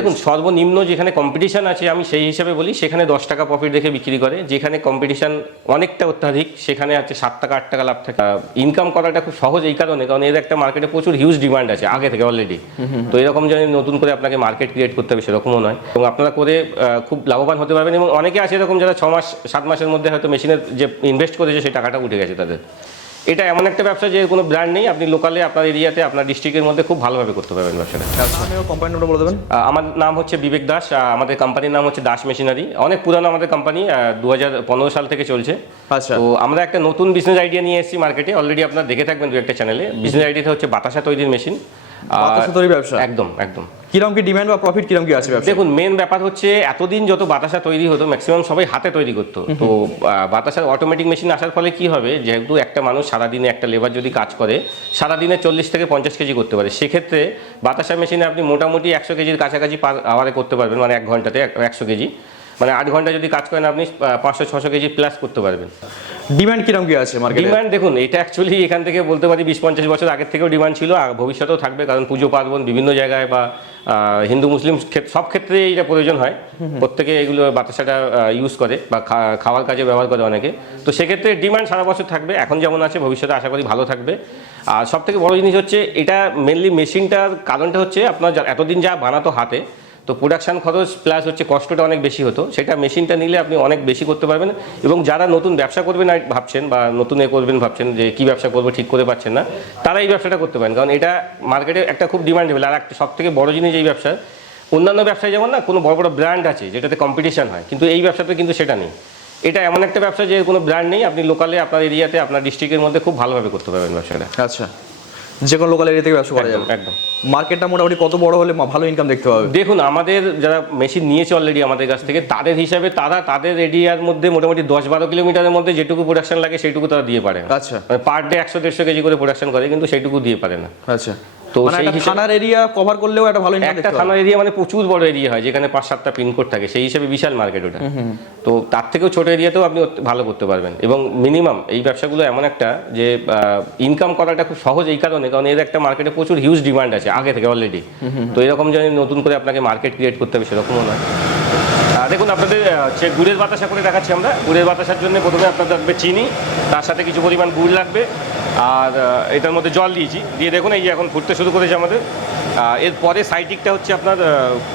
দেখুন সর্বনিম্ন যেখানে কম্পিটিশন আছে আমি সেই হিসাবে বলি সেখানে দশ টাকা প্রফিট রেখে বিক্রি করে। যেখানে কম্পিটিশন অনেকটা অত্যাধিক সেখানে আছে সাত টাকা আট টাকা লাভ থাকে। ইনকাম করাটা খুব সহজ এই কারণে কারণ এর একটা মার্কেটে প্রচুর হিউজ ডিমান্ড আছে আগে থেকে অলরেডি তো এরকম যদি নতুন করে আপনাকে মার্কেট ক্রিয়েট করতে হবে সেরকমও নয়। এবং আপনারা করে খুব লাভবান হতে পারবেন। এবং অনেকে আছে এরকম যারা ছ মাস সাত মাসের মধ্যে হয়তো মেশিনের যে ইনভেস্ট করেছে সেই টাকাটা উঠে গেছে তাদের। এটা এমন একটা ব্যবসা যে কোনো ব্র্যান্ড নেই আপনি লোকালে আপনার এরিয়াতে আপনার ডিস্ট্রিক্টের মধ্যে খুব ভালোভাবে করতে পারবেন ব্যবসাটা। কোম্পানি নামটা বলে দেবেন। আমার নাম হচ্ছে বিবেক দাস আমাদের কোম্পানির নাম হচ্ছে দাস মেশিনারি অনেক পুরানো আমাদের কোম্পানি দু হাজার পনেরো সাল থেকে চলছে। আচ্ছা। তো আমরা একটা নতুন বিজনেস আইডিয়া নিয়ে এসেছি মার্কেটে অলরেডি আপনার দেখে থাকবেন দু একটা চ্যানেলে বিজনেস আইডিয়াটা হচ্ছে বাতাসা তৈরির মেশিন তৈরি ব্যবসা? একদম একদম। কীরকম কি ডিমান্ড বা প্রফিট কীরকম কি আছে দেখুন মেন ব্যাপার হচ্ছে এতদিন যত বাতাসা তৈরি হতো ম্যাক্সিমাম সবাই হাতে তৈরি করতো। তো বাতাসার অটোমেটিক মেশিন আসার ফলে কি হবে? যেহেতু একটা মানুষ সারাদিনে একটা লেবার যদি কাজ করে সারাদিনে চল্লিশ থেকে পঞ্চাশ কেজি করতে পারে। সেক্ষেত্রে বাতাসা মেশিনে আপনি মোটামুটি একশো কেজির কাছাকাছি পার আওয়ারে করতে পারবেন মানে এক ঘন্টাতে একশো কেজি। মানে আট ঘণ্টা যদি কাজ করেন আপনি পাঁচশো ছশো কেজি প্লাস করতে পারবেন। ডিমান্ড কীরকম কি আছে মার্কেটে ডিমান্ড দেখুন এটা অ্যাকচুয়ালি এখান থেকে বলতে পারি বিশ পঞ্চাশ বছর আগের থেকেও ডিমান্ড ছিল আর ভবিষ্যতেও থাকবে। কারণ পুজো পার্বণ বিভিন্ন জায়গায় বা হিন্দু মুসলিম সব ক্ষেত্রে এটা প্রয়োজন হয়। প্রত্যেকে এগুলো বাতাসাটা ইউজ করে বা খাওয়ার কাজে ব্যবহার করে অনেকে। তো সেক্ষেত্রে ডিমান্ড সারা বছর থাকবে। এখন যেমন আছে ভবিষ্যতে আশা করি ভালো থাকবে। আর সব থেকে বড় জিনিস হচ্ছে এটা মেনলি মেশিনটার কারণটা হচ্ছে আপনার যা- এতদিন যা বানাতো হাতে তো প্রোডাকশন খরচ প্লাস হচ্ছে কষ্টটা অনেক বেশি হতো। সেটা মেশিনটা নিলে আপনি অনেক বেশি করতে পারবেন এবং যারা নতুন ব্যবসা করবেন ভাবছেন বা নতুন এ করবেন, ভাবছেন যে কি ব্যবসা করব, ঠিক করে পাচ্ছেন না, তারা এই ব্যবসাটা করতে পারেন। কারণ এটা মার্কেটে একটা খুব ডিমান্ডেবল আর একটা সব থেকে বড় জিনিস এই ব্যবসা, অন্যান্য ব্যবসায় যেমন না, কোনো বড় বড় ব্র্যান্ড আছে যেটাতে কম্পিটিশান হয়, কিন্তু এই ব্যবসাতে কিন্তু সেটা নেই। এটা এমন একটা ব্যবসা যে কোনো ব্র্যান্ড নেই, আপনি লোকালে আপনার এরিয়াতে আপনার ডিস্ট্রিক্টের মধ্যে খুব ভালোভাবে করতে পারবেন ব্যবসাটা। আচ্ছা। যে কোনো লোকাল এরিয়া থেকে ব্যবসা করা যাবে। একদম। মার্কেটটা মোটামুটি কত বড় হলে ভালো ইনকাম দেখতে পাবে? দেখুন আমাদের যারা মেশিন নিয়েছে অলরেডি আমাদের কাছ থেকে তাদের হিসাবে তারা তাদের এরিয়ার মধ্যে মোটামুটি দশ বারো কিলোমিটারের মধ্যে যেটুকু প্রোডাকশন লাগে সেইটুকু তারা দিয়ে পারে। আচ্ছা। পার ডে একশো দেড়শো কেজি করে প্রোডাকশন করে কিন্তু সেইটুকু দিয়ে পারে না। আচ্ছা। তো মানে সেই থানার এরিয়া কভার করলেও একটা ভালো একটা থানার এরিয়া মানে প্রচুর বড় এরিয়া হয় যেখানে পাঁচ সাতটা পিনকোড থাকে সেই হিসেবে বিশাল মার্কেট ওটা। তো তার থেকেও ছোট এরিয়াতেও আপনি ভালো করতে পারবেন। এবং মিনিমাম এই ব্যবসাগুলো এমন একটা যে ইনকাম করাটা খুব সহজ এই কারণে কারণ এর একটা মার্কেটে প্রচুর হিউজ ডিমান্ড আছে আগে থেকে অলরেডি তো এরকম যেন নতুন করে আপনাকে মার্কেট ক্রিয়েট করতে হবে সেরকমও নয়। দেখুন আপনাদের হচ্ছে গুড়ের বাতাসা করে দেখাচ্ছি আমরা গুড়ের বাতাসার জন্য প্রথমে আপনাদের লাগবে চিনি তার সাথে কিছু পরিমাণ গুড় লাগবে আর এটার মধ্যে জল দিয়েছি। দিয়ে দেখুন এই যে এখন ফুটতে শুরু করেছে আমাদের। এরপরে সাইটিকটা হচ্ছে আপনার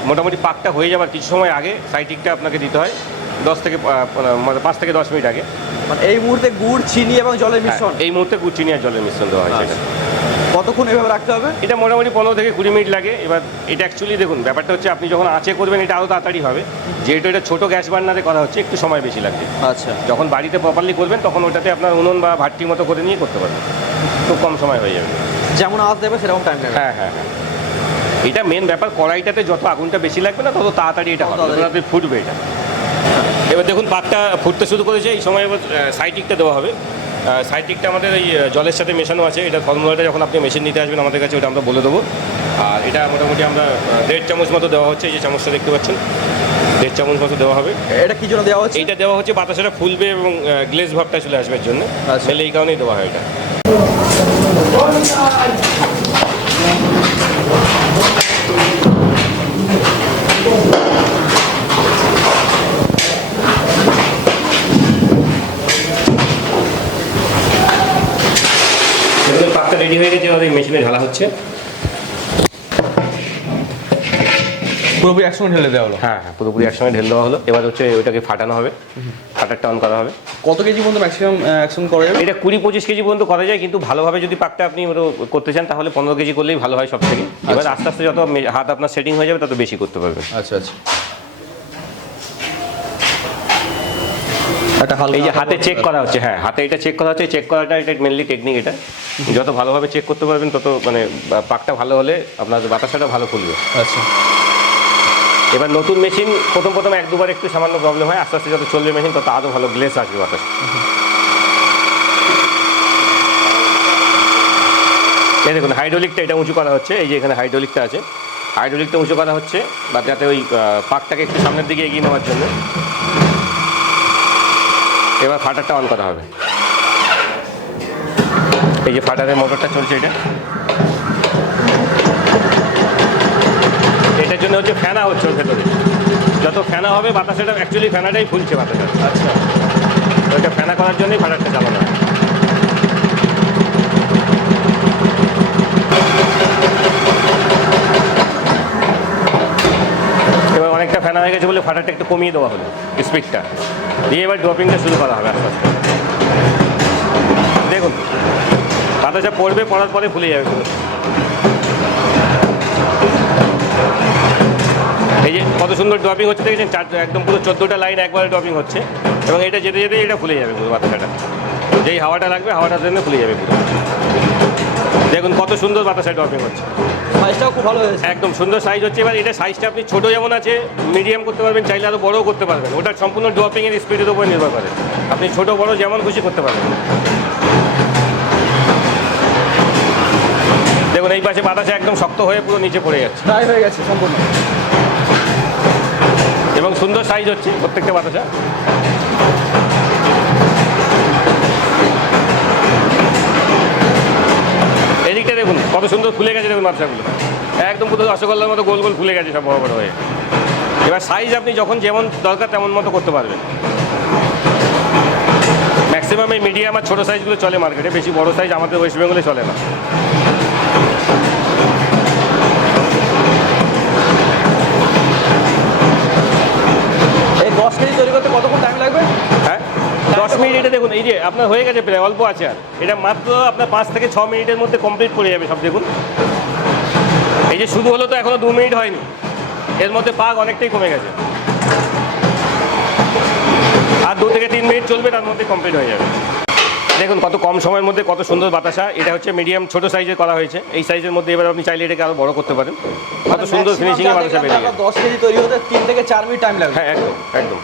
মোটামুটি পাকটা হয়ে যাবার কিছু সময় আগে সাইটিকটা আপনাকে দিতে হয় দশ থেকে মানে পাঁচ থেকে দশ মিনিট আগে। মানে এই মুহূর্তে গুড় চিনি এবং জলের মিশ্রণ? হ্যাঁ, এই মুহূর্তে গুড় চিনি আর জলের মিশ্রণ দেওয়া হয় সেটা। কতক্ষণ এভাবে রাখতে হবে? এটা মোটামুটি পনেরো থেকে কুড়ি মিনিট লাগে। এবার এটা অ্যাকচুয়ালি দেখুন ব্যাপারটা হচ্ছে আপনি যখন আঁচে করবেন এটা আরও তাড়াতাড়ি হবে। যেহেতু এটা ছোটো গ্যাস বার্নারে করা হচ্ছে একটু সময় বেশি লাগবে। আচ্ছা। যখন বাড়িতে প্রপারলি করবেন তখন ওটাতে আপনার উনুন বা ভাট্টি মতো করে নিয়ে করতে পারবেন। খুব কম সময় হয়ে যাবে। যেমন আওয়াজ দেবে সেরকম টাইম হ্যাঁ হ্যাঁ হ্যাঁ। এটা মেন ব্যাপার কড়াইটাতে যত আগুনটা বেশি লাগবে না তত তাড়াতাড়ি এটা হবে। তাড়াতাড়ি। তাড়াতাড়ি ফুটবে এটা। এবার দেখুন পাকটা ফুটতে শুরু করেছে এই সময় এবার সাইটিকটা দেওয়া হবে। সাইটিকটা আমাদের এই জলের সাথে মেশানো আছে। এটা ফর্মুলাটা যখন আপনি মেশিন নিতে আসবেন আমাদের কাছে ওটা আমরা বলে দেবো। আর এটা মোটামুটি আমরা দেড় চামচ মতো দেওয়া হচ্ছে এই যে চামচটা দেখতে পাচ্ছেন। দেড় চামচ মতো দেওয়া হবে। এটা কি জন্য দেওয়া হচ্ছে? এটা দেওয়া হচ্ছে বাতাসটা ফুলবে এবং গ্লেজ ভাবটা চলে আসবে এর জন্য। আচ্ছা। তাহলে এই কারণেই দেওয়া হয় এটা। রেডি হয়ে গেছে আমাদের মেশিনে ঢালা হচ্ছে। পুরোপুরি একসঙ্গে ঢেলে দেওয়া হলো? হ্যাঁ হ্যাঁ পুরোপুরি একসঙ্গে ঢেলে দেওয়া হলো। এবার হচ্ছে ওইটাকে ফাটানো হবে ফাটারটা অন করা হবে। কত কেজি পর্যন্ত ম্যাক্সিমাম একসঙ্গে করা যাবে? এটা কুড়ি পঁচিশ কেজি পর্যন্ত করা যায় কিন্তু ভালোভাবে যদি পাকটা আপনি করতে চান তাহলে পনেরো কেজি করলেই ভালো হয় সব থেকে এবার আস্তে আস্তে যত হাত আপনার সেটিং হয়ে যাবে তত বেশি করতে পারবেন আচ্ছা আচ্ছা। একটা হালকা এই যে হাতে চেক করা হচ্ছে হ্যাঁ হাতে এটা চেক করা হচ্ছে চেক করাটা এটা মেনলি টেকনিক এটা। যত ভালোভাবে চেক করতে পারবেন তত মানে পাকটা ভালো হলে আপনার বাতাসাটা ভালো খুলবে আচ্ছা। এবার নতুন মেশিন প্রথম প্রথম এক দুবার একটু সামান্য প্রবলেম হয় আস্তে আস্তে যত চলবে মেশিন তত আরও ভালো গ্লেস আসবে বাতাস। এই দেখুন হাইড্রোলিকটা এটা উঁচু করা হচ্ছে এই যে এখানে হাইড্রোলিকটা আছে। হাইড্রোলিকটা উঁচু করা হচ্ছে বা যাতে ওই পাকটাকে একটু সামনের দিকে এগিয়ে নেওয়ার জন্য। এবার ফাটারটা অন করা হবে। এই যে ফাটারের মোটরটা চলছে এটা। এটা এটার জন্য হচ্ছে ফেনা হচ্ছে ভেতরে। যত ফেনা হবে বাতাসাটা অ্যাকচুয়ালি ফেনাটাই ফুলছে বাতাসা। আচ্ছা। ওইটা ফেনা করার জন্যই ফাটারটা চালানো হয়। এবার অনেকটা ফেনা হয়ে গেছে বলে ফাটারটা একটু কমিয়ে দেওয়া হলো স্পিডটা দিয়ে এবার ড্রপিংটা শুরু করা হবে আস্তে আস্তে। দেখুন বাতাসা পড়বে পড়ার পরে ফুলে যাবে এই যে কত সুন্দর ড্রপিং হচ্ছে, দেখেছেন? চার, একদম পুরো চোদ্দোটা লাইন একবারে ড্রপিং হচ্ছে। এবং এটা যেতে যেতে এটা ফুলে যাবে পুরো বাতাসাটা। যেই হাওয়াটা লাগবে, হাওয়াটার জন্য ফুলে যাবে পুরো। দেখুন কত সুন্দর বাতাসা ড্রপিং হচ্ছে। সাইজটাও খুব ভালো হয়েছে। একদম সুন্দর সাইজ হচ্ছে। এবার এটা সাইজটা আপনি ছোটো যেমন আছে মিডিয়াম করতে পারবেন চাইলে আরও বড়ও করতে পারবেন। ওটা সম্পূর্ণ ড্রপিংয়ের স্পিডের উপর নির্ভর করে। আপনি ছোটো বড় যেমন খুশি করতে পারবেন। দেখুন এই পাশে বাতাসা একদম শক্ত হয়ে পুরো নিচে পড়ে যাচ্ছে। ড্রাই হয়ে গেছে সম্পূর্ণ। এবং সুন্দর সাইজ হচ্ছে প্রত্যেকটা বাতাসা। এদিকটা দেখুন কত সুন্দর খুলে গেছে দেখুন বাতাসাগুলো। একদম পুরো রসগোল্লার মতো গোল গোল ফুলে গেছে সব বড় বড় হয়ে। এবার সাইজ আপনি যখন যেমন দরকার তেমন মতো করতে পারবেন। ম্যাক্সিমাম এই মিডিয়াম আর ছোটো সাইজগুলো চলে মার্কেটে বেশি বড় সাইজ আমাদের ওয়েস্ট বেঙ্গলে চলে না। এই দশ কেজি তৈরি করতে কতক্ষণ টাইম লাগবে? হ্যাঁ? দশ মিনিট এটা দেখুন এই যে আপনার হয়ে গেছে প্রায় অল্প আছে আর। এটা মাত্র আপনার পাঁচ থেকে ছ মিনিটের মধ্যে কমপ্লিট করে যাবে সব দেখুন। এই যে শুরু হলো তো এখনও দু মিনিট হয়নি। এর মধ্যে পাক অনেকটাই কমে গেছে। আর দু থেকে তিন মিনিট চলবে তার মধ্যে কমপ্লিট হয়ে যাবে। দেখুন কত কম সময়ের মধ্যে কত সুন্দর বাতাসা। এটা হচ্ছে মিডিয়াম ছোট সাইজের করা হয়েছে। এই সাইজের মধ্যে এবার আপনি চাইলে এটাকে আরও বড় করতে পারেন। কত সুন্দর ফিনিশিং এ বাতাসা বেরিয়ে গেছে। দশ কেজি তৈরি হতে তিন থেকে চার মিনিট টাইম লাগবে। হ্যাঁ একদম একদম।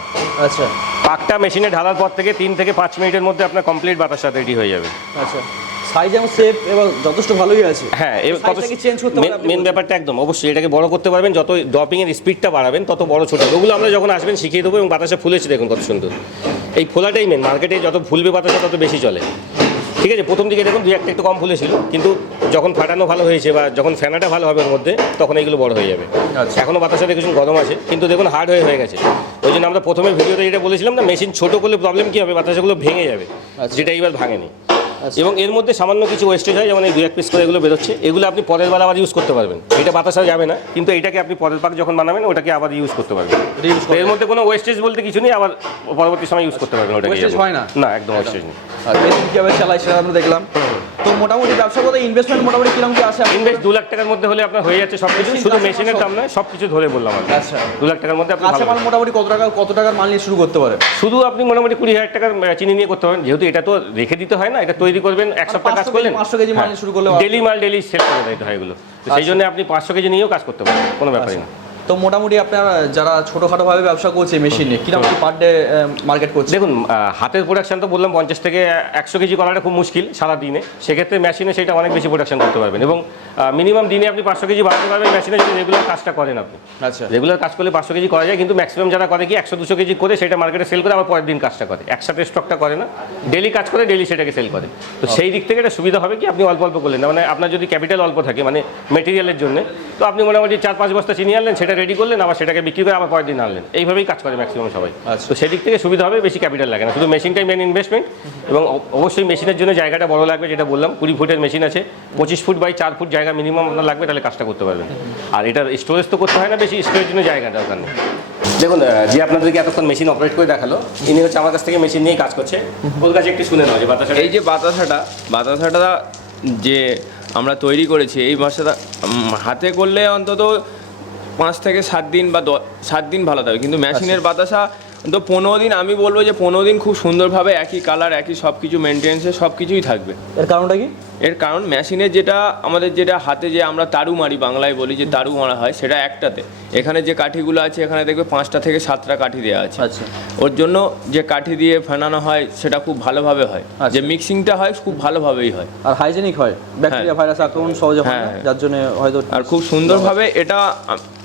আচ্ছা। পাকটা মেশিনে ঢালার পর থেকে তিন থেকে পাঁচ মিনিটের মধ্যে আপনার কমপ্লিট বাতাসা রেডি হয়ে যাবে। আচ্ছা। সাইজ এবং শেপ এবং যথেষ্ট ভালোই আছে। হ্যাঁ এবার কত চেঞ্জ করতে পারবেন মেন ব্যাপারটা একদম অবশ্যই এটাকে বড় করতে পারবেন যত ড্রপিং এর স্পিডটা বাড়াবেন তত বড় ছোট ওগুলো আমরা যখন আসবেন শিখিয়ে দেবো এবং বাতাসা ফুলেছে দেখুন কত সুন্দর। এই ফোলাটাই মেন মার্কেটে যত ফুলবে বাতাসা তত বেশি চলে। ঠিক আছে প্রথম দিকে দেখুন দুই একটা একটু কম ফুলেছিল কিন্তু যখন ফাটানো ভালো হয়েছে বা যখন ফ্যানাটা ভালো হবে ওর মধ্যে তখন এইগুলো বড় হয়ে যাবে। আচ্ছা। এখনও বাতাসা দেখেছেন গরম আছে কিন্তু দেখুন হার্ড হয়ে হয়ে গেছে। ওই জন্য আমরা প্রথমে ভিডিওতে যেটা বলেছিলাম না মেশিন ছোট করলে প্রবলেম কী হবে? বাতাসাগুলো ভেঙে যাবে আচ্ছা। যেটা এইবার ভাঙেনি। এবং এর মধ্যে সামান্য কিছু ওয়েস্টেজ হয় যেমন এই দু এক পিস করে এগুলো বেরোচ্ছে। এগুলো আপনি পরের বার আবার ইউজ করতে পারবেন। এটা বাতাসা যাবে না কিন্তু এটাকে আপনি পরের পাক যখন বানাবেন ওটাকে আবার ইউজ করতে পারবেন। এর মধ্যে কোনো ওয়েস্টেজ বলতে কিছু নেই আবার পরবর্তী সময় ইউজ করতে পারবেন ওটাকে। হয় না? না একদম ওয়েস্টেজ নেই। আর মেশিন চালাই সেটা আমরা দেখলাম। তো মোটামুটি ব্যবসা করতে ইনভেস্টমেন্ট মোটামুটি কীরকম কি আসে? ইনভেস্ট দু লাখ টাকার মধ্যে হলে আপনার হয়ে যাচ্ছে সব কিছু শুধু মেশিনের দাম নয় সব কিছু ধরে বললাম আমি। আচ্ছা। দু লাখ টাকার মধ্যে আপনি মাল মোটামুটি কত টাকা কত টাকার মাল নিয়ে শুরু করতে শুধু আপনি মোটামুটি কুড়ি হাজার টাকার চিনি নিয়ে করতে পারেন। যেহেতু এটা তো রেখে দিতে হয় না এটা তৈরি করবেন এক সপ্তাহ কাজ 500 কেজি, করলেন 500 কেজি মাল শুরু করলে ডেলি মাল ডেলি সেল করে দিতে হয় এগুলো সেই আচ্ছা। জন্য আপনি পাঁচশো কেজি নিয়েও কাজ করতে পারেন কোনো ব্যাপারই না। তো মোটামুটি আপনার যারা ছোটখাটো ভাবে ব্যবসা করছে মেশিন নিয়ে কীরকম কি পার ডে মার্কেট করছে? দেখুন হাতের প্রোডাকশন তো বললাম পঞ্চাশ থেকে একশো কেজি করাটা খুব মুশকিল সারা দিনে। সেক্ষেত্রে মেশিনে সেটা অনেক বেশি প্রোডাকশন করতে পারবেন এবং মিনিমাম দিনে আপনি পাঁচশো কেজি বাড়াতে পারবেন মেশিনে যদি রেগুলার কাজটা করেন আপনি। আচ্ছা। রেগুলার কাজ করলে পাঁচশো কেজি করা যায় কিন্তু ম্যাক্সিমাম যারা করে কি একশো দুশো কেজি করে সেটা মার্কেটে সেল করে আবার পরের দিন কাজটা করে। একসাথে স্টকটা করে না। ডেলি কাজ করে ডেলি সেটাকে সেল করে। তো সেই দিক থেকে এটা সুবিধা হবে কি আপনি অল্প অল্প করলেন। না মানে আপনার যদি ক্যাপিটাল অল্প থাকে মানে মেটেরিয়ালের জন্য তো আপনি মোটামুটি চার পাঁচ বস্তা চিনি আনলেন সেটা রেডি করলেন আবার সেটাকে বিক্রি করে আবার পরের দিন আনলেন। এইভাবেই কাজ করে ম্যাক্সিমাম সবাই। আচ্ছা। তো সেদিক থেকে সুবিধা হবে বেশি ক্যাপিটাল লাগে না। শুধু মেশিনটাই মেন ইনভেস্টমেন্ট এবং অবশ্যই মেশিনের জন্য জায়গাটা বড় লাগবে যেটা বললাম কুড়ি ফুটের মেশিন আছে। পঁচিশ ফুট বাই চার ফুট জায়গা মিনিমাম আপনার লাগবে তাহলে কাজটা করতে পারবেন। আর এটার স্টোরেজ তো করতে হয় না বেশি স্টোরের জন্য জায়গা দরকার নেই। দেখুন যে আপনাদেরকে এতক্ষণ মেশিন অপারেট করে দেখাল ইনি হচ্ছে আমার কাছ থেকে মেশিন নিয়ে কাজ করছে। ওর কাছে একটু শুনে নাও যে বাতাসা এই যে বাতাসাটা বাতাসাটা যে আমরা তৈরি করেছি এই বাসাটা হাতে করলে অন্তত পাঁচ থেকে সাত দিন বা সাত দিন ভালো থাকবে কিন্তু মেশিনের বাতাসা তো পনেরো দিন আমি বলব যে পনেরো দিন খুব সুন্দরভাবে একই কালার একই সব কিছু মেনটেন্সে সব কিছুই থাকবে। এর কারণটা কি? এর কারণ মেশিনে যেটা আমাদের যেটা হাতে যে আমরা তারু মারি বাংলায় বলি যে তারু মারা হয় সেটা একটাতে। এখানে যে কাঠিগুলো আছে এখানে দেখবে পাঁচটা থেকে সাতটা কাঠি দেওয়া আছে। আচ্ছা। ওর জন্য যে কাঠি দিয়ে ফেনানো হয় সেটা খুব ভালোভাবে হয়। আচ্ছা। যে মিক্সিংটা হয় খুব ভালোভাবেই হয়। আর হাইজেনিক হয়। ব্যাকটেরিয়া ভাইরাস আক্রমণ সহজে হয় হ্যাঁ। যার জন্য হয়তো আর খুব সুন্দরভাবে এটা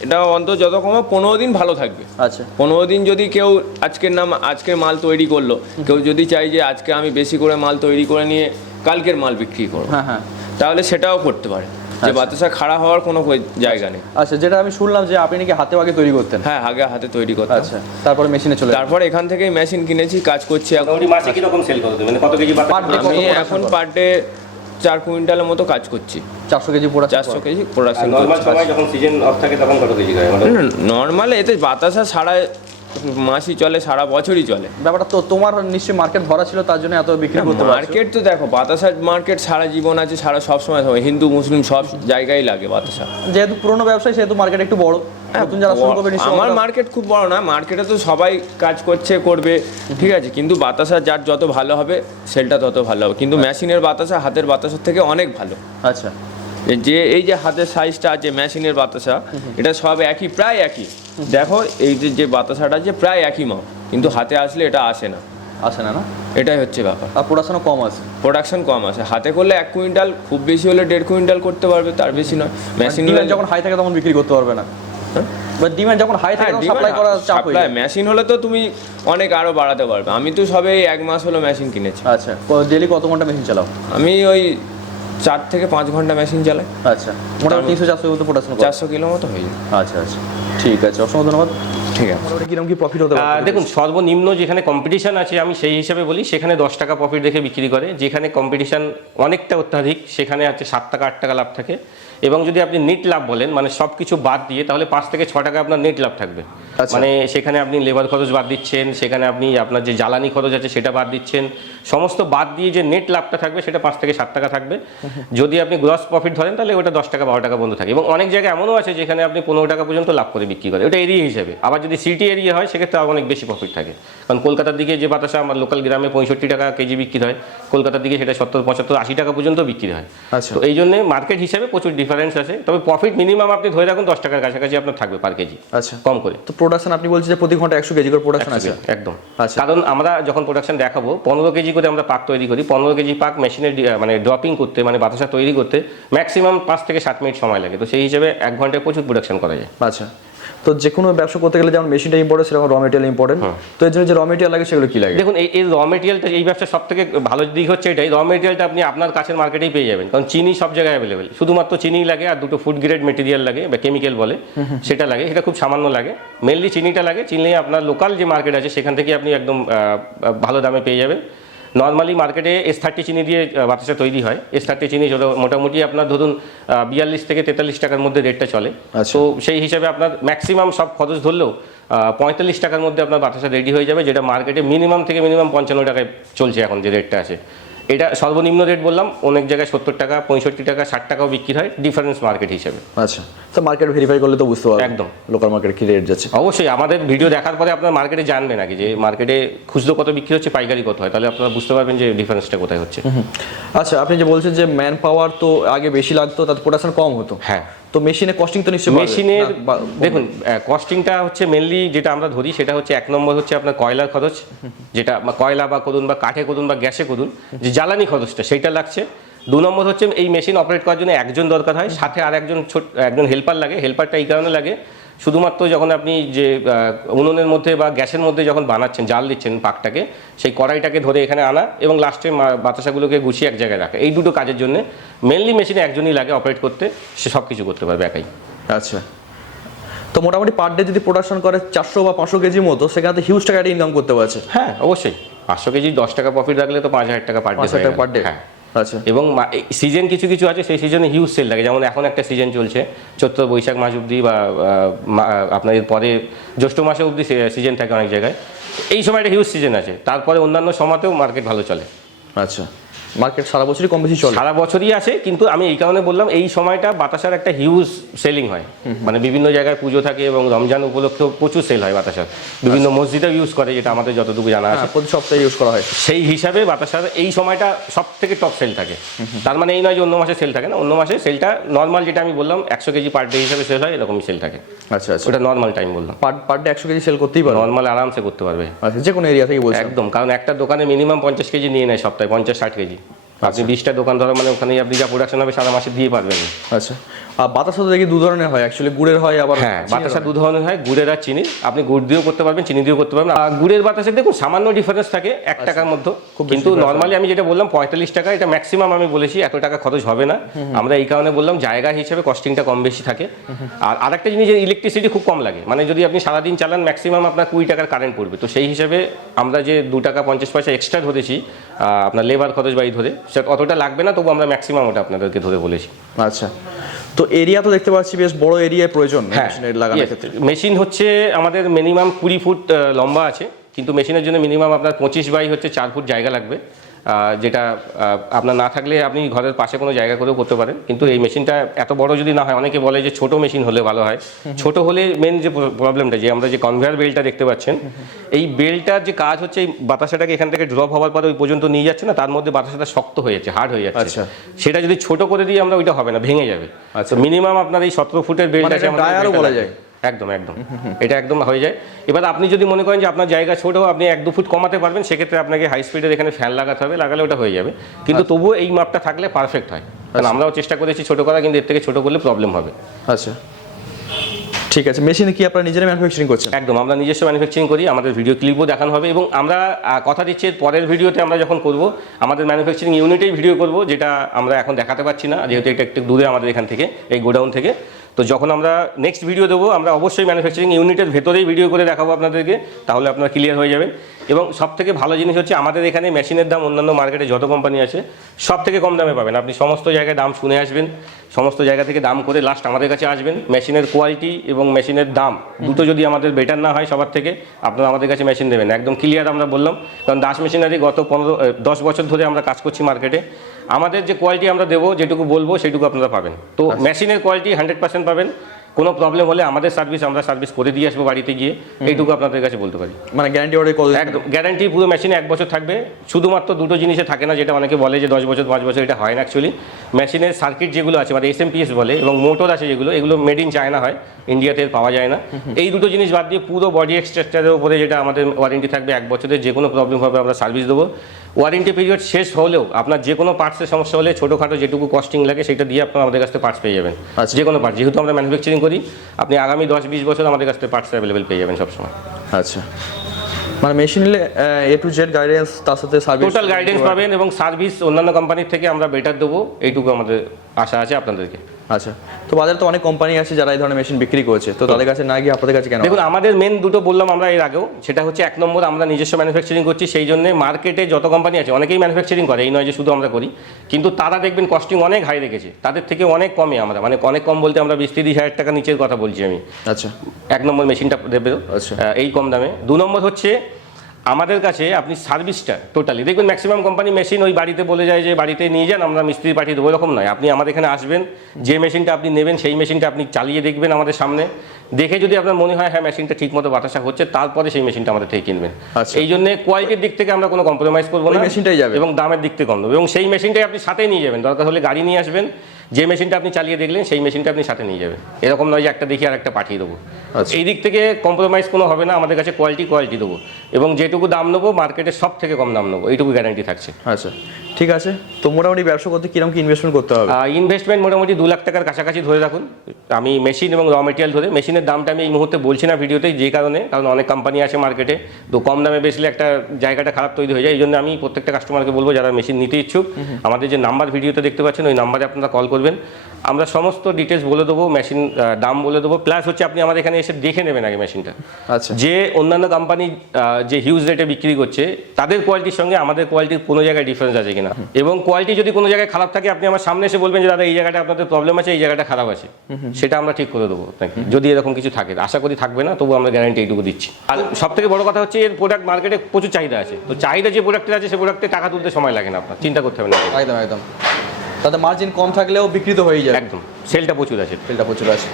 এটা অন্তত যত কমে পনেরো দিন ভালো থাকবে। আচ্ছা। পনেরো দিন যদি কেউ আজকের নাম আজকের মাল তৈরি করল কেউ যদি চাই যে আজকে আমি বেশি করে মাল তৈরি করে নিয়ে কালকের মাল বিক্রি করব। হ্যাঁ হ্যাঁ। তাহলে সেটাও করতে পারে। যে বাতাসা খাড়া হওয়ার কোনো জায়গা নেই। আচ্ছা যেটা আমি শুনলাম যে আপনি নাকি হাতে আগে তৈরি করতেন। হ্যাঁ আগে হাতে তৈরি করতাম। আচ্ছা তারপরে মেশিনে চলে তারপর এখান থেকেই মেশিন কিনেছি কাজ করছি এখন। মাসে কীরকম সেল করতে মানে কত কেজি বাতাসা আমি এখন পার ডে চার কুইন্টালের মতো কাজ করছি। চারশো কেজি পোড়া চারশো কেজি প্রোডাকশন নর্মাল সময় যখন সিজন অফ থাকে তখন কত কেজি হয় নর্মাল এতে বাতাসা সারা মাসই চলে সারা বছরই চলে। ব্যাপারটা তো তোমার নিশ্চয়ই মার্কেট ভরা ছিল তার জন্য এত বিক্রি করতে মার্কেট তো দেখো বাতাসা মার্কেট সারা জীবন আছে সারা সব সময় হবে হিন্দু মুসলিম সব জায়গায় লাগে বাতাসা। যেহেতু পুরোনো ব্যবসায়ী সেহেতু মার্কেট একটু বড়। নতুন যারা শুরু করবে আমার মার্কেট খুব বড় না মার্কেটে তো সবাই কাজ করছে করবে ঠিক আছে। কিন্তু বাতাসা যার যত ভালো হবে সেলটা তত ভালো হবে। কিন্তু মেশিনের বাতাসা হাতের বাতাসার থেকে অনেক ভালো। আচ্ছা। যে এই যে হাতের সাইজটা আছে মেশিনের বাতাসা এটা সব একই প্রায় একই। দেখো এই যে যে বাতাসাটা আছে প্রায় একই মাপ কিন্তু হাতে আসলে এটা আসে না। আসে না না? এটাই হচ্ছে ব্যাপার। আর প্রোডাকশনও কম আছে। প্রোডাকশন কম আসে হাতে করলে এক কুইন্টাল খুব বেশি হলে দেড় কুইন্টাল করতে পারবে তার বেশি নয়। মেশিন ডিমান্ড যখন হাই থাকে তখন বিক্রি করতে পারবে না। বা ডিমান্ড যখন হাই থাকে সাপ্লাই করা চাপ হয়ে যায়। মেশিন হলে তো তুমি অনেক আরও বাড়াতে পারবে। আমি তো সবে এক মাস হলো মেশিন কিনেছি। আচ্ছা ডেলি কত ঘণ্টা মেশিন চালাও? আমি ওই চার থেকে পাঁচ ঘণ্টা মেশিন চালায় আচ্ছা মোটামুটি তিনশো চারশো মতো প্রোডাকশন চারশো কিলো মতো হয়ে যায় আচ্ছা আচ্ছা ঠিক আছে অসংখ্য ধন্যবাদ। ঠিক আছে। মোটামুটি কীরকম কি প্রফিট হতে পারে? দেখুন সর্বনিম্ন যেখানে কম্পিটিশন আছে আমি সেই হিসাবে বলি সেখানে দশ টাকা প্রফিট রেখে বিক্রি করে যেখানে কম্পিটিশন অনেকটা অত্যাধিক সেখানে আছে সাত টাকা আট টাকা লাভ থাকে। এবং যদি আপনি নেট লাভ বলেন মানে সব কিছু বাদ দিয়ে তাহলে পাঁচ থেকে ছ টাকা আপনার নেট লাভ থাকবে। আচ্ছা। মানে সেখানে আপনি লেবার খরচ বাদ দিচ্ছেন সেখানে আপনি আপনার যে জ্বালানি খরচ আছে সেটা বাদ দিচ্ছেন। সমস্ত বাদ দিয়ে যে নেট লাভটা থাকবে সেটা পাঁচ থেকে সাত টাকা থাকবে। যদি আপনি গ্রস প্রফিট ধরেন তাহলে ওটা দশ টাকা বারো টাকা বন্ধ থাকে। এবং অনেক জায়গায় এমনও আছে যেখানে আপনি পনেরো টাকা পর্যন্ত লাভ করে বিক্রি করে ওটা এরিয়া হিসেবে। আবার যদি সিটি এরিয়া হয় সেক্ষেত্রে অনেক বেশি প্রফিট থাকে। কারণ কলকাতার দিকে যে বাতাসা আমার লোকাল গ্রামে পঁয়ষট্টি টাকা কেজি বিক্রি হয়। কলকাতার দিকে সেটা সত্তর পঁচাত্তর আশি টাকা পর্যন্ত বিক্রি হয়। আচ্ছা। তো এই জন্য মার্কেট হিসেবে প্রচুর ডিফারেন্স আছে। তবে প্রফিট মিনিমাম আপনি ধরে রাখুন দশ টাকার কাছাকাছি আপনার থাকবে পার কেজি। আচ্ছা। কম করে। তো প্রোডাকশন আপনি বলছেন যে প্রতি ঘণ্টা একশো কেজি করে প্রোডাকশন আছে। একদম। আচ্ছা। কারণ আমরা যখন প্রোডাকশন দেখাবো পনেরো কেজি করে আমরা পাক তৈরি করি। পনেরো কেজি পাক মেশিনে মানে ড্রপিং করতে মানে বাতাসা তৈরি করতে ম্যাক্সিমাম পাঁচ থেকে সাত মিনিট সময় লাগে। তো সেই হিসেবে এক ঘন্টায় প্রচুর প্রোডাকশন করা যায়। আচ্ছা। তো যে কোনো ব্যবসা করতে গেলে যেমন মেশিনটা ইম্পর্টেন্ট সেরকম র মেটেরিয়াল ইম্পর্টেন্ট তো এর জন্য যে র মেটেরিয়াল লাগে সেগুলো কি লাগে? দেখুন এই এই র মেটেরিয়ালটা এই ব্যবসার সব থেকে ভালো দিক হচ্ছে এটাই। র মেটেরিয়ালটা আপনি আপনার কাছের মার্কেটেই পেয়ে যাবেন। কারণ চিনি সব জায়গায় অ্যাভেলেবেল শুধুমাত্র চিনি লাগে আর দুটো ফুড গ্রেড মেটেরিয়াল লাগে বা কেমিক্যাল বলে সেটা লাগে। সেটা খুব সামান্য লাগে। মেনলি চিনিটা লাগে। চিনি আপনার লোকাল যে মার্কেট আছে সেখান থেকে আপনি একদম ভালো দামে পেয়ে যাবেন। নর্মালি মার্কেটে এস থার্টি চিনি দিয়ে বাতাসটা বাতাসা তৈরি হয়। এস থার্টি চিনি মোটামুটি আপনার ধরুন বিয়াল্লিশ থেকে তেতাল্লিশ টাকার মধ্যে রেটটা চলে। সো তো সেই হিসাবে আপনার ম্যাক্সিমাম সব খরচ ধরলেও পঁয়তাল্লিশ টাকার মধ্যে আপনার বাতাসা রেডি হয়ে যাবে যেটা মার্কেটে মিনিমাম থেকে মিনিমাম পঞ্চান্ন টাকায় চলছে এখন যে রেটটা আছে। এটা সর্বনিম্ন রেট বললাম অনেক জায়গায় সত্তর টাকা পঁয়ষট্টি টাকা ষাট টাকাও বিক্রি হয় ডিফারেন্স মার্কেট হিসেবে। আচ্ছা তো মার্কেট ভেরিফাই করলে তো বুঝতে পারব। একদম। লোকাল মার্কেট কি রেট যাচ্ছে। অবশ্যই আমাদের ভিডিও দেখার পরে আপনার মার্কেটে জানবেন আগে যে মার্কেটে খুচরো কত বিক্রি হচ্ছে পাইকারি কত হয় তাহলে আপনারা বুঝতে পারবেন যে ডিফারেন্সটা কোথায় হচ্ছে। আচ্ছা আপনি যে বলছেন যে ম্যান পাওয়ার তো আগে বেশি লাগতো তাতে প্রোডাকশন কম হতো। হ্যাঁ। তো মেশিনে কস্টিং তো নিশ্চয়ই মেশিনের দেখুন কস্টিংটা হচ্ছে মেনলি যেটা আমরা ধরি সেটা হচ্ছে এক নম্বর হচ্ছে আপনার কয়লার খরচ যেটা কয়লা বা করুন বা কাঠে করুন বা গ্যাসে করুন যে জ্বালানি খরচটা সেটা লাগছে। দু নম্বর হচ্ছে এই মেশিন অপারেট করার জন্য একজন দরকার হয় সাথে আর একজন ছোট একজন হেল্পার লাগে হেল্পারটা এই কারণে লাগে শুধুমাত্র যখন আপনি যে উনুনের মধ্যে বা গ্যাসের মধ্যে যখন বানাচ্ছেন জাল দিচ্ছেন পাকটাকে সেই কড়াইটাকে ধরে এখানে আনা এবং লাস্টে বাতাসাগুলোকে গুছিয়ে এক জায়গায় রাখা। এই দুটো কাজের জন্য মেনলি মেশিনে একজনই লাগে অপারেট করতে সে সব কিছু করতে পারবে একাই। আচ্ছা। তো মোটামুটি পার ডে যদি প্রোডাকশন করে চারশো বা পাঁচশো কেজি মতো সেখানে হিউজ টাকা ইনকাম করতে পারছে। হ্যাঁ অবশ্যই। পাঁচশো কেজি দশ টাকা প্রফিট রাখলে তো পাঁচ হাজার টাকা পার ডে পার ডে হ্যাঁ। আচ্ছা। এবং সিজন কিছু কিছু আছে সেই সিজনে হিউজ সেল লাগে যেমন এখন একটা সিজন চলছে চৈত্র বৈশাখ মাস অবধি বা আপনার পরে জ্যৈষ্ঠ মাসে অবধি সিজন থাকে অনেক জায়গায়। এই সময়টা হিউজ সিজন আছে। তারপরে অন্যান্য সময়তেও মার্কেট ভালো চলে। আচ্ছা। মার্কেট সারা বছরই কম বেশি চলে। সারা বছরই আছে কিন্তু আমি এই কারণে বললাম এই সময়টা বাতাসার একটা হিউজ সেলিং হয়। মানে বিভিন্ন জায়গায় পুজো থাকে এবং রমজান উপলক্ষেও প্রচুর সেল হয় বাতাসার। বিভিন্ন মসজিদেও ইউজ করে যেটা আমাদের যতটুকু জানা আছে। হ্যাঁ, প্রতি সপ্তাহে ইউজ করা হয়। সেই হিসাবে বাতাসার এই সময়টা সব থেকে। টপ সেল থাকে তার মানে এই নয় যে অন্য মাসে সেল থাকে না অন্য মাসে সেলটা নর্মাল যেটা আমি বললাম একশো কেজি পার ডে হিসাবে সেল হয় এরকমই সেল থাকে। আচ্ছা আচ্ছা। ওটা নর্মাল টাইম বললাম। পার পার ডে একশো কেজি সেল করতেই পারো নর্মাল আরামসে করতে পারবে। আচ্ছা যে কোনো এরিয়া থেকে বলছি একদম কারণ একটা দোকানে মিনিমাম পঞ্চাশ কেজি নিয়ে নেয় সপ্তাহে পঞ্চাশ ষাট কেজি। আপনি বিশটা দোকান ধরো মানে ওখানে আপনি যা প্রোডাকশন হবে সারা মাসে দিয়ে পারবেন। আচ্ছা। আর বাতাসা তো দেখি দু ধরনের হয় অ্যাকচুয়ালি গুড়ের হয় আবার হ্যাঁ বাতাসা দু ধরনের হয় গুড়ের আর চিনির। আপনি গুড় দিয়েও করতে পারবেন চিনি দিয়েও করতে পারবেন। আর গুড়ের বাতাসে দেখুন সামান্য ডিফারেন্স থাকে এক টাকার মধ্যে। কিন্তু নর্মালি আমি যেটা বললাম পঁয়তাল্লিশ টাকা এটা ম্যাক্সিমাম আমি বলেছি এত টাকা খরচ হবে না। আমরা এই কারণে বললাম জায়গা হিসেবে কস্টিংটা কম বেশি থাকে। আর আরেকটা জিনিস ইলেকট্রিসিটি খুব কম লাগে। মানে যদি আপনি সারাদিন চালান ম্যাক্সিমাম আপনার কুড়ি টাকার কারেন্ট পড়বে। তো সেই হিসেবে আমরা যে দু টাকা পঞ্চাশ পয়সা এক্সট্রা ধরেছি আপনার লেবার খরচ বাই ধরে সেটা অতটা লাগবে না তবু আমরা ম্যাক্সিমাম ওটা আপনাদেরকে ধরে বলেছি। আচ্ছা। তো এরিয়া তো দেখতে পাচ্ছি বেশ বড় এরিয়ায় প্রয়োজন হ্যাঁ মেশিনের লাগানোর ক্ষেত্রে। মেশিন হচ্ছে আমাদের মিনিমাম কুড়ি ফুট লম্বা আছে কিন্তু মেশিনের জন্য মিনিমাম আপনার পঁচিশ বাই হচ্ছে চার ফুট জায়গা লাগবে। যেটা আপনার না থাকলে আপনি ঘরের পাশে কোনো জায়গা করেও করতে পারেন। কিন্তু এই মেশিনটা এত বড় যদি না হয় অনেকে বলে যে ছোট মেশিন হলে ভালো হয়। ছোট হলে মেন যে প্রবলেমটা যে আমরা যে কনভেয়ার বেলটা দেখতে পাচ্ছেন এই বেলটার যে কাজ হচ্ছে এই বাতাসাটাকে এখান থেকে ড্রপ হওয়ার পরে ওই পর্যন্ত নিয়ে যাচ্ছে না তার মধ্যে বাতাসাটা শক্ত হয়ে যাচ্ছে হার্ড হয়ে যাচ্ছে। আচ্ছা। সেটা যদি ছোট করে দিই আমরা ওইটা হবে না ভেঙে যাবে। আচ্ছা। মিনিমাম আপনার এই সতেরো ফুটের বেলটা মানে dryer বলা যায়। একদম একদম। এটা একদম হয়ে যায়। এবার আপনি যদি মনে করেন যে আপনার জায়গা ছোট আপনি এক দু ফুট কমাতে পারবেন সেক্ষেত্রে আপনাকে হাই স্পিডের এখানে ফ্যান লাগাতে হবে লাগালে ওটা হয়ে যাবে। কিন্তু তবুও এই মাপটা থাকলে পারফেক্ট হয়। কারণ আমরাও চেষ্টা করেছি ছোট করা কিন্তু এর থেকে ছোট করলে প্রবলেম হবে। আচ্ছা। ঠিক আছে মেশিনে কি আপনারা নিজেরা ম্যানুফ্যাকচারিং করছেন? একদম আমরা নিজস্ব ম্যানুফ্যাকচারিং করি আমাদের ভিডিও ক্লিপও দেখানো হবে এবং আমরা কথা দিচ্ছি পরের ভিডিওতে আমরা যখন করব আমাদের ম্যানুফ্যাকচারিং ইউনিটেই ভিডিও করব যেটা আমরা এখন দেখাতে পারছি না যেহেতু এটা একটু দূরে আমাদের এখান থেকে এই গোডাউন থেকে। তো যখন আমরা নেক্সট ভিডিও দেবো, আমরা অবশ্যই ম্যানুফ্যাকচারিং ইউনিটের ভেতরেই ভিডিও করে দেখাবো আপনাদেরকে, তাহলে আপনারা ক্লিয়ার হয়ে যাবেন। এবং সব থেকে ভালো জিনিস হচ্ছে আমাদের এখানে মেশিনের দাম অন্যান্য মার্কেটে যত কোম্পানি আছে সব থেকে কম দামে পাবেন। আপনি সমস্ত জায়গায় দাম শুনে আসবেন সমস্ত জায়গা থেকে দাম করে লাস্ট আমাদের কাছে আসবেন। মেশিনের কোয়ালিটি এবং মেশিনের দাম দুটো যদি আমাদের বেটার না হয় সবার থেকে আপনারা আমাদের কাছে মেশিন দেবেন। একদম ক্লিয়ার আমরা বললাম কারণ দাস মেশিনারি গত পনেরো দশ বছর ধরে আমরা কাজ করছি মার্কেটে আমাদের যে কোয়ালিটি আমরা দেবো যেটুকু বলব সেটুকু আপনারা পাবেন। তো মেশিনের কোয়ালিটি হান্ড্রেড পার্সেন্ট পাবেন। কোনো প্রবলেম হলে আমাদের সার্ভিস আমরা সার্ভিস করে দিয়ে আসব বাড়িতে গিয়ে। এইটুকু আপনাদের কাছে বলতে পারি। মানে গ্যারান্টি অর্ডার কত একদম। গ্যারান্টি পুরো মেশিনে এক বছর থাকবে। শুধুমাত্র দুটো জিনিসে থাকে না যেটা অনেকে বলে যে দশ বছর পাঁচ বছর এটা হয় না অ্যাকচুয়ালি মেশিনের সার্কিট যেগুলো আছে মানে এস এম বলে এবং মোটর আছে যেগুলো এগুলো মেড ইন চায়না হয়। ইন্ডিয়াতে পাওয়া যায় না। এই দুটো জিনিস বাদ দিয়ে পুরো বডি এক্সট্রাকচারের উপরে যেটা আমাদের ওয়ারেন্টি থাকবে এক বছরের যে কোনো প্রবলেম হবে আমরা সার্ভিস দেবো। ওয়ারেন্টি পিরিয়ড শেষ হলেও আপনার যে কোনো পার্টসের সমস্যা হলে ছোটোখাটো যেটুকু কস্টিং লাগে সেটা দিয়ে আপনারা আমাদের কাছ থেকে পার্টস পেয়ে যাবেন। আচ্ছা। যে কোনো পার্ট যেহেতু আমরা ম্যানুফ্যাকচারিং করি আপনি আগামী দশ বিশ বছর আমাদের কাছ থেকে পার্টস অ্যাভেলেবেল পেয়ে যাবেন সবসময়। আচ্ছা। মানে মেশিন নিলে এ টু জেড গাইডেন্স তার সাথে সার্ভিস টোটাল গাইডেন্স পাবেন এবং সার্ভিস অন্যান্য কোম্পানির থেকে আমরা বেটার দেবো এইটুকু আমাদের আশা আছে আপনাদেরকে। আচ্ছা তো বাজারে তো অনেক কোম্পানি আছে যারা এই ধরনের মেশিন বিক্রি করছে। তো তাদের কাছে না গিয়ে আপনাদের কাছে কেন? দেখুন আমাদের মেন দুটো বললাম আমরা এর আগেও সেটা হচ্ছে এক নম্বর আমরা নিজস্ব ম্যানুফ্যাকচারিং করছি সেই জন্য মার্কেটে যত কোম্পানি আছে অনেকেই ম্যানুফ্যাকচারিং করে এই নয় যে শুধু আমরা করি। কিন্তু তারা দেখবেন কস্টিং অনেক হাই রেখেছে তাদের থেকে অনেক কমে আমরা মানে অনেক কম বলতে আমরা বিশ তিরিশ হাজার টাকা নিচের কথা বলছি আমি। আচ্ছা। এক নম্বর মেশিনটা দেবে আচ্ছা। এই কম দামে। দু নম্বর হচ্ছে আমাদের কাছে আপনি সার্ভিসটা টোটালি দেখবেন ম্যাক্সিমাম কোম্পানি মেশিন ওই বাড়িতে বলে যায় যে বাড়িতে নিয়ে যান আমরা মিস্ত্রি পাঠিয়ে দেবো। এরকম নয়। আপনি আমাদের এখানে আসবেন যে মেশিনটা আপনি নেবেন সেই মেশিনটা আপনি চালিয়ে দেখবেন আমাদের সামনে। দেখে যদি আপনার মনে হয় হ্যাঁ মেশিনটা ঠিক মতো বাতাসা হচ্ছে তারপরে সেই মেশিনটা আমাদের থেকে কিনবেন। আচ্ছা। এই জন্য কোয়ালিটির দিক থেকে আমরা কোনো কম্প্রোমাইজ করব না মেশিনটাই যাবে। এবং দামের দিক থেকে কম। দেবো এবং সেই মেশিনটাই আপনি সাথে নিয়ে যাবেন। দরকার হলে গাড়ি নিয়ে আসবেন যে মেশিনটা আপনি চালিয়ে দেখলেন সেই মেশিনটা আপনি সাথে নিয়ে যাবেন। এরকম নয় যে একটা দেখি আর একটা পাঠিয়ে দেবো। আচ্ছা। এই দিক থেকে কম্প্রোমাইজ কোনো হবে না আমাদের কাছে কোয়ালিটি কোয়ালিটি দেবো। এবং যেটুকু দাম নেব মার্কেটের সব থেকে কম দাম নেব এইটুকু গ্যারান্টি থাকছে। আচ্ছা। ঠিক আছে? তো মোটামুটি ব্যবসা করতে কীরকম কি ইনভেস্টমেন্ট করতে হবে? ইনভেস্টমেন্ট মোটামুটি দু লাখ টাকার কাছাকাছি ধরে রাখুন। আমি মেশিন এবং র মেটেরিয়াল ধরে মেশিনের দামটা আমি এই মুহূর্তে বলছি না ভিডিওতে যে কারণে কারণ অনেক কোম্পানি আছে মার্কেটে তো কম দামে বেচলে একটা জায়গাটা খারাপ তৈরি হয়ে যায় এই জন্য আমি প্রত্যেকটা কাস্টমারকে বলব যারা মেশিন নিতে ইচ্ছুক। আমাদের যে নাম্বার ভিডিওতে দেখতে পাচ্ছেন ওই নাম্বারে আপনারা কল করবেন। আমরা সমস্ত ডিটেলস বলে দেবো মেশিন দাম বলে দেবো। প্লাস হচ্ছে আপনি আমাদের এখানে এসে দেখে নেবেন আগে মেশিনটা আচ্ছা। যে অন্যান্য কোম্পানি যে হিউজ রেটে বিক্রি করছে তাদের কোয়ালিটির সঙ্গে আমাদের কোয়ালিটির কোনো জায়গায় ডিফারেন্স আছে কিনা। এবং কোয়ালিটি যদি কোনো জায়গায় খারাপ থাকে আপনি আমার সামনে এসে বলবেন যে দাদা এই জায়গাটা আপনাদের প্রবলেম আছে এই জায়গাটা খারাপ আছে। সেটা আমরা ঠিক করে দেবো। যদি এরকম কিছু থাকে আশা করি থাকবে না তবু আমরা গ্যারান্টি এইটুকু দিচ্ছি। আর সব থেকে বড় কথা হচ্ছে এর প্রোডাক্ট মার্কেটে প্রচুর চাহিদা আছে। তো চাহিদা যে প্রোডাক্টের আছে সে প্রোডাক্টে টাকা তুলতে সময় লাগে না আপনার। চিন্তা করতে হবে না। একদম একদম। তাতে মার্জিন কম থাকলেও বিক্রি তো হয়ে যায় একদম। সেলটা প্রচুর আছে। সেলটা প্রচুর আছে।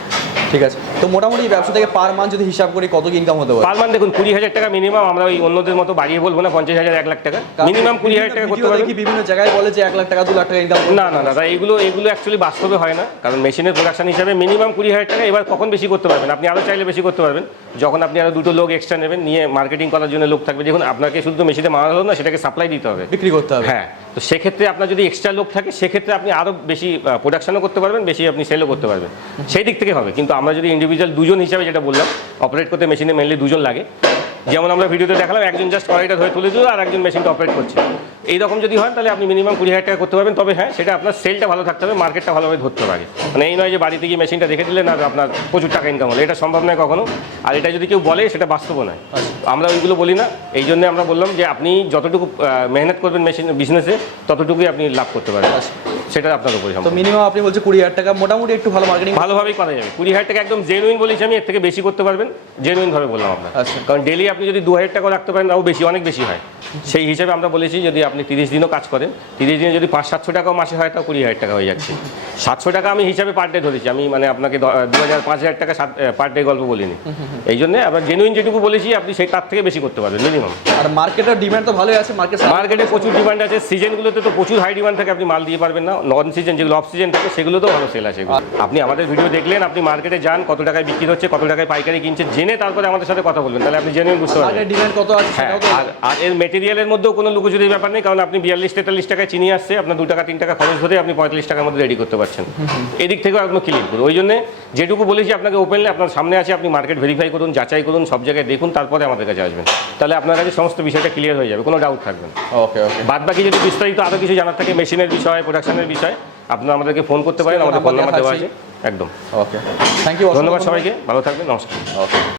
ঠিক আছে। তো মোটামুটি ব্যবসা থেকে পার মান্থ যদি হিসাব করি কত ইনকাম হতে পারে? পার মান্থ দেখুন কুড়ি হাজার টাকা মিনিমাম আমরা ওই অন্যদের মতো বাড়িয়ে বলব না পঞ্চাশ হাজার এক লাখ টাকা। মিনিমাম কুড়ি হাজার টাকা করতে দেখি বিভিন্ন জায়গায় বলে যে এক লাখ টাকা দু লাখ টাকা ইনকাম না না দাদা এগুলো এগুলো অ্যাকচুয়ালি বাস্তবে হয় না। কারণ মেশিনের প্রোডাকশন হিসাবে মিনিমাম কুড়ি হাজার টাকা এবার কখন বেশি করতে পারবেন? আপনি আরও চাইলে বেশি করতে পারবেন। যখন আপনি আরও দুটো লোক এক্সট্রা নেবেন নিয়ে মার্কেটিং করার জন্য লোক থাকবে। দেখুন আপনাকে শুধু মেশিনে মারা হলো না সেটাকে সাপ্লাই দিতে হবে। বিক্রি করতে হবে। হ্যাঁ তো সেক্ষেত্রে আপনার যদি এক্সট্রা লোক থাকে সেক্ষেত্রে আপনি আরও বেশি প্রোডাকশনও করতে পারবেন বেশি আপনি সেলও করতে পারবেন। সেই দিক থেকে হবে, কিন্তু আমরা যদি ইন্ডিভিজুয়াল দুজন হিসাবে যেটা বললাম অপারেট করতে মেশিনে মেনলি দুজন লাগে। যেমন আমরা ভিডিওতে দেখালাম, একজন জাস্ট কড়াইটা ধরে তুলে দিল আর একজন মেশিনটা অপারেট করছে। এইরকম যদি হয় তাহলে আপনি মিনিমাম কুড়ি হাজার টাকা করতে পারবেন। তবে হ্যাঁ সেটা আপনার সেলটা ভালো থাকতে হবে মার্কেটটা ভালোভাবে ধরতে হবে আগে। মানে এই নয় যে বাড়িতে গিয়ে মেশিনটা রেখে দিলেন আর আপনার প্রচুর টাকা ইনকাম হলো। এটা সম্ভব নয় কখনো। আর এটা যদি কেউ বলে সেটা বাস্তব নয়। আমরা ওইগুলো বলি না। এই জন্য আমরা বললাম যে আপনি যতটুকু মেহনত করবেন মেশিন বিজনেসে ততটুকুই আপনি লাভ করতে পারবেন সেটা আপনার উপরে তো মিনিমাম আপনি বলছেন কুড়ি হাজার টাকা। মোটামুটি একটু ভালো মার্কেটিং ভালোভাবেই করা যাবে। কুড়ি হাজার টাকা একদম জেনুইন বলেছি আমি এর থেকে বেশি করতে পারবেন। জেনুইন ভাবে বললাম আপনার আচ্ছা। কারণ ডেলি আপনি যদি দু হাজার টাকা রাখতে পারেন তাও বেশি অনেক বেশি হয়। সেই হিসেবে আমরা বলেছি যদি আপনি তিরিশ দিনও কাজ করেন তিরিশ দিনে যদি পাঁচ সাতশো টাকাও মাসে হয় তাও কুড়ি হাজার টাকা হয়ে যাচ্ছে। সাতশো টাকা আমি হিসাবে পার ডে ধরেছি আমি মানে আপনাকে দু হাজার পাঁচ হাজার টাকা সাত পার ডে গল্প বলিনি। এই জন্য আবার জেনুইন যেটুকু বলেছি আপনি সেই তার থেকে বেশি করতে পারবেন মিনিমাম আর মার্কেটের ডিমান্ড তো ভালোই আছে মার্কেট মার্কেটে প্রচুর ডিমান্ড আছে সিজনগুলোতে তো প্রচুর হাই ডিমান্ড থাকে আপনি মাল দিয়ে পারবেন না। নন সিজন যেগুলো অফ সিজন থাকে সেগুলোতেও ভালো সেল আছে আপনি আমাদের ভিডিও দেখলেন আপনি মার্কেটে যান কত টাকায় বিক্রি হচ্ছে কত টাকায় পাইকারি কিনছে জেনে তারপরে আমাদের সাথে কথা বলবেন তাহলে আপনি জেনে বুঝতে পারবেন। ডিমান্ড কত আছে হ্যাঁ আর আর এর মেটেরিয়ালের মধ্যেও কোনো লুকোচুরির ব্যাপার নেই কারণ আপনি বিয়াল্লিশ তেতাল্লিশ টাকায় চিনি আসছে আপনার দু টাকা তিন টাকা খরচ ধরে আপনি পঁয়তাল্লিশ টাকার মধ্যে রেডি করতে পারছেন। এদিক থেকেও একদম ক্লিয়ার করুন ওই জন্য যেটুকু বলেছি আপনাকে ওপেনলি আপনার সামনে আছে আপনি মার্কেট ভেরিফাই করুন যাচাই করুন সব জায়গায় দেখুন তারপরে আমাদের কাছে আসবেন। তাহলে আপনার কাছে সমস্ত বিষয়টা ক্লিয়ার হয়ে যাবে কোনো ডাউট থাকবে না। ওকে ওকে বাদ বাকি যদি বিস্তারিত আরও কিছু জানার থাকে মেশিনের বিষয় প্রোডাকশনের বিষয় আপনারা আমাদেরকে ফোন করতে পারেন আমাদের ফোন নাম্বার দেওয়া আছে। একদম। ওকে থ্যাংক ইউ ধন্যবাদ সবাইকে ভালো থাকবেন নমস্কার। ওকে